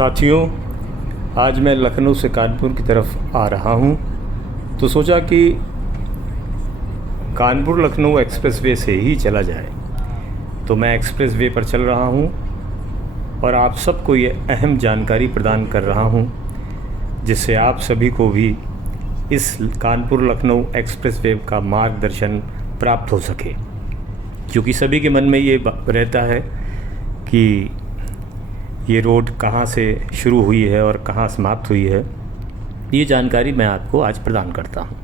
साथियों, आज मैं लखनऊ से कानपुर की तरफ आ रहा हूँ, तो सोचा कि कानपुर लखनऊ एक्सप्रेसवे से ही चला जाए। तो मैं एक्सप्रेसवे पर चल रहा हूँ और आप सबको ये अहम जानकारी प्रदान कर रहा हूँ, जिससे आप सभी को भी इस कानपुर लखनऊ एक्सप्रेसवे का मार्गदर्शन प्राप्त हो सके। क्योंकि सभी के मन में ये रहता है कि ये रोड कहाँ से शुरू हुई है और कहाँ समाप्त हुई है। ये जानकारी मैं आपको आज प्रदान करता हूँ।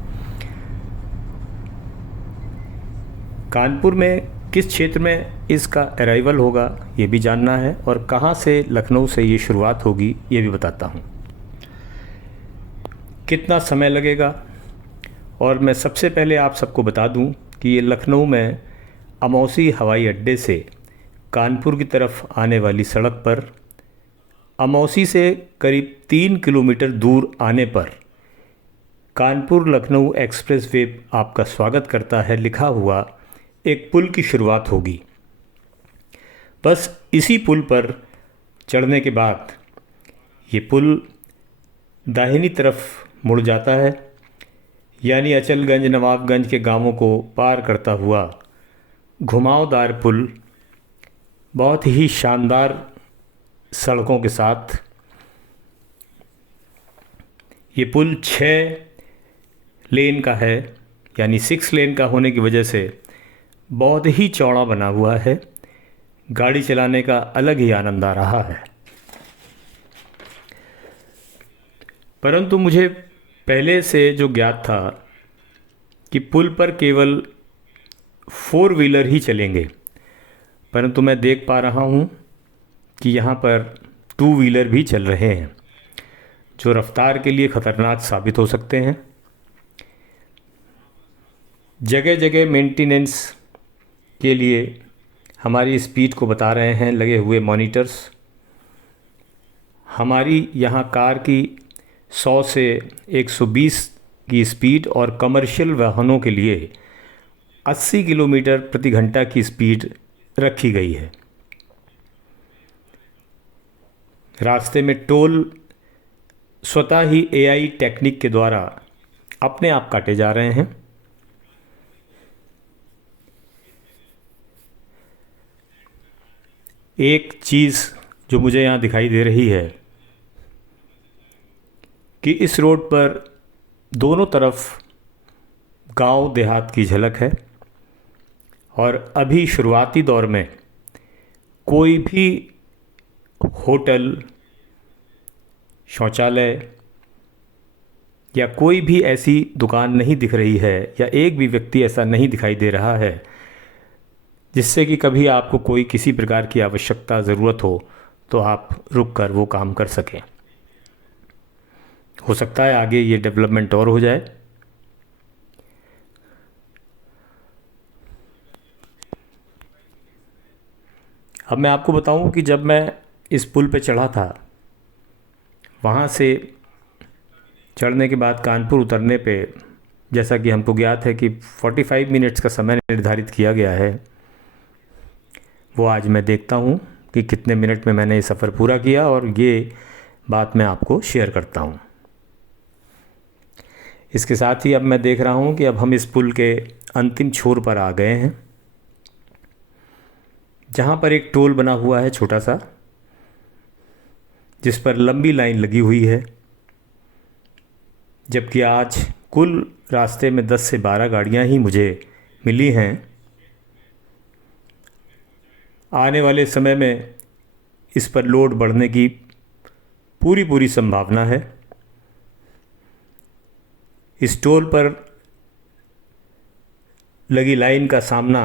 कानपुर में किस क्षेत्र में इसका अराइवल होगा ये भी जानना है, और कहाँ से लखनऊ से ये शुरुआत होगी ये भी बताता हूँ। कितना समय लगेगा, और मैं सबसे पहले आप सबको बता दूँ कि ये लखनऊ में अमौसी हवाई अड्डे से कानपुर की तरफ आने वाली सड़क पर अमौसी से करीब 3 किलोमीटर दूर आने पर कानपुर लखनऊ एक्सप्रेसवे आपका स्वागत करता है लिखा हुआ एक पुल की शुरुआत होगी। बस इसी पुल पर चढ़ने के बाद ये पुल दाहिनी तरफ मुड़ जाता है, यानी अचलगंज नवाबगंज के गांवों को पार करता हुआ घुमावदार पुल बहुत ही शानदार सड़कों के साथ। ये पुल 6 लेन का है, यानी 6 लेन का होने की वजह से बहुत ही चौड़ा बना हुआ है। गाड़ी चलाने का अलग ही आनंद आ रहा है। परंतु मुझे पहले से जो ज्ञात था कि पुल पर केवल 4 व्हीलर ही चलेंगे, परंतु मैं देख पा रहा हूँ कि यहाँ पर 2 व्हीलर भी चल रहे हैं, जो रफ्तार के लिए ख़तरनाक साबित हो सकते हैं। जगह जगह मेंटेनेंस के लिए हमारी स्पीड को बता रहे हैं लगे हुए मॉनिटर्स। हमारी यहाँ कार की 100 से 120 की स्पीड और कमर्शियल वाहनों के लिए 80 किलोमीटर प्रति घंटा की स्पीड रखी गई है। रास्ते में टोल स्वतः ही AI टेक्निक के द्वारा अपने आप काटे जा रहे हैं। एक चीज़ जो मुझे यहाँ दिखाई दे रही है कि इस रोड पर दोनों तरफ गांव देहात की झलक है, और अभी शुरुआती दौर में कोई भी होटल, शौचालय या कोई भी ऐसी दुकान नहीं दिख रही है, या एक भी व्यक्ति ऐसा नहीं दिखाई दे रहा है जिससे कि कभी आपको कोई किसी प्रकार की आवश्यकता ज़रूरत हो तो आप रुक कर वो काम कर सकें। हो सकता है आगे ये डेवलपमेंट और हो जाए। अब मैं आपको बताऊं कि जब मैं इस पुल पे चढ़ा था, वहाँ से चढ़ने के बाद कानपुर उतरने पे जैसा कि हमको ज्ञात है कि 45 मिनट्स का समय निर्धारित किया गया है, वो आज मैं देखता हूँ कि कितने मिनट में मैंने ये सफ़र पूरा किया, और ये बात मैं आपको शेयर करता हूँ। इसके साथ ही अब मैं देख रहा हूँ कि अब हम इस पुल के अंतिम छोर पर आ गए हैं, जहाँ पर एक टोल बना हुआ है छोटा सा, जिस पर लंबी लाइन लगी हुई है। जबकि आज कुल रास्ते में 10 से 12 गाड़ियाँ ही मुझे मिली हैं। आने वाले समय में इस पर लोड बढ़ने की पूरी संभावना है। इस टोल पर लगी लाइन का सामना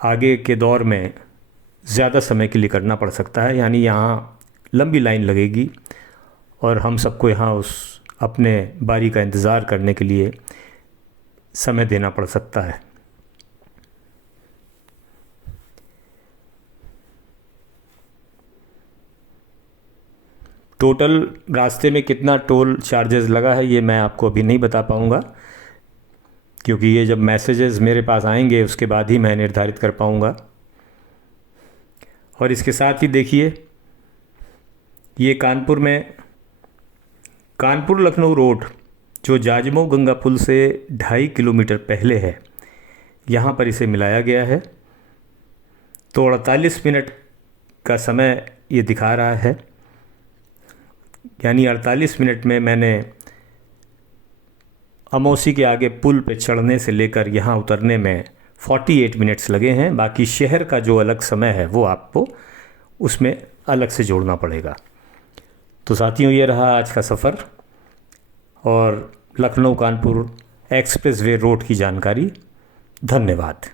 आगे के दौर में ज़्यादा समय के लिए करना पड़ सकता है, यानी यहाँ लंबी लाइन लगेगी और हम सबको यहाँ उस अपने बारी का इंतज़ार करने के लिए समय देना पड़ सकता है। टोटल रास्ते में कितना टोल चार्जेस लगा है ये मैं आपको अभी नहीं बता पाऊँगा, क्योंकि ये जब मैसेजेस मेरे पास आएंगे उसके बाद ही मैं निर्धारित कर पाऊँगा। और इसके साथ ही देखिए ये कानपुर लखनऊ रोड जो जाजमऊ गंगा पुल से 2.5 किलोमीटर पहले है, यहाँ पर इसे मिलाया गया है। तो 48 मिनट का समय ये दिखा रहा है, यानी 48 मिनट में मैंने अमौसी के आगे पुल पे चढ़ने से लेकर यहाँ उतरने में 48 मिनट्स लगे हैं। बाकी शहर का जो अलग समय है वो आपको उसमें अलग से जोड़ना पड़ेगा। तो साथियों, ये रहा आज का सफ़र और लखनऊ कानपुर एक्सप्रेसवे रोड की जानकारी। धन्यवाद।